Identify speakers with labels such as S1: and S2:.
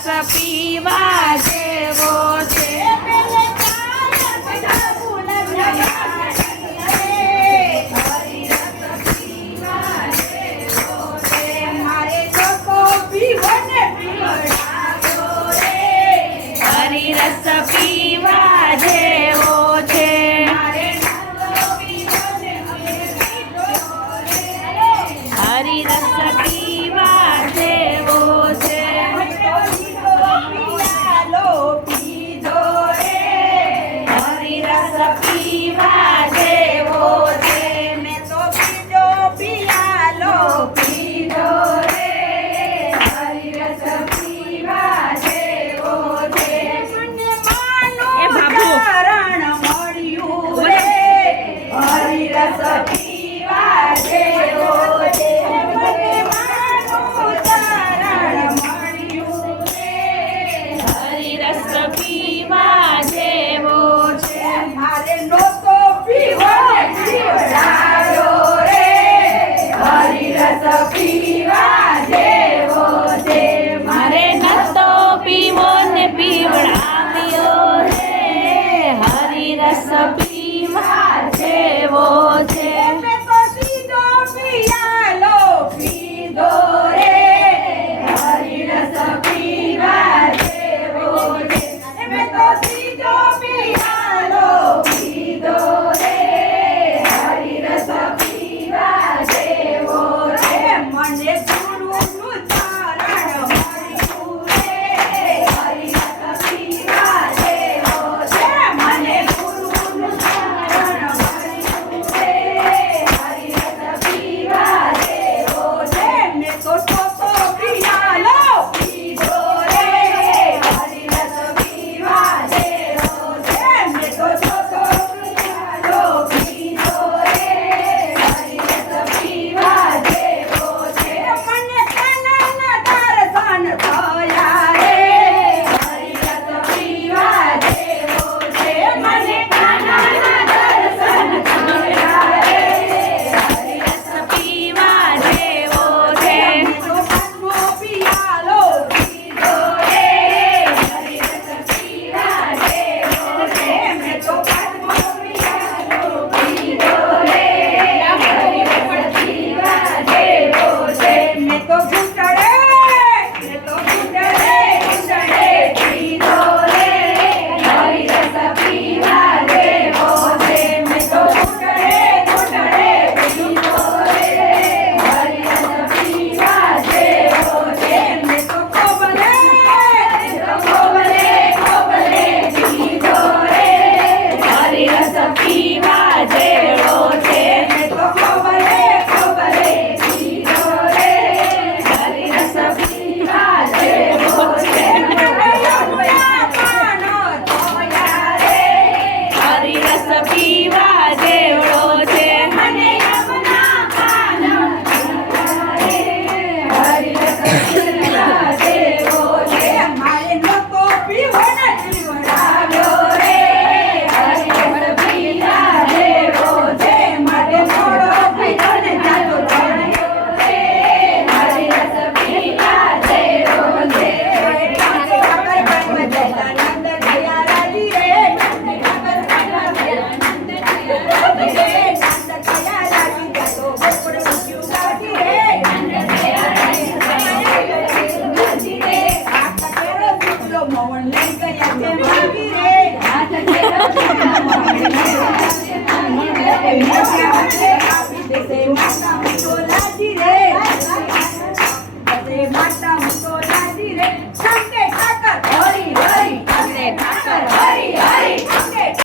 S1: રસ પીવા જેવો છે રસ પીવા જેવો છે હરી રસ પી அப்படியே Gracias.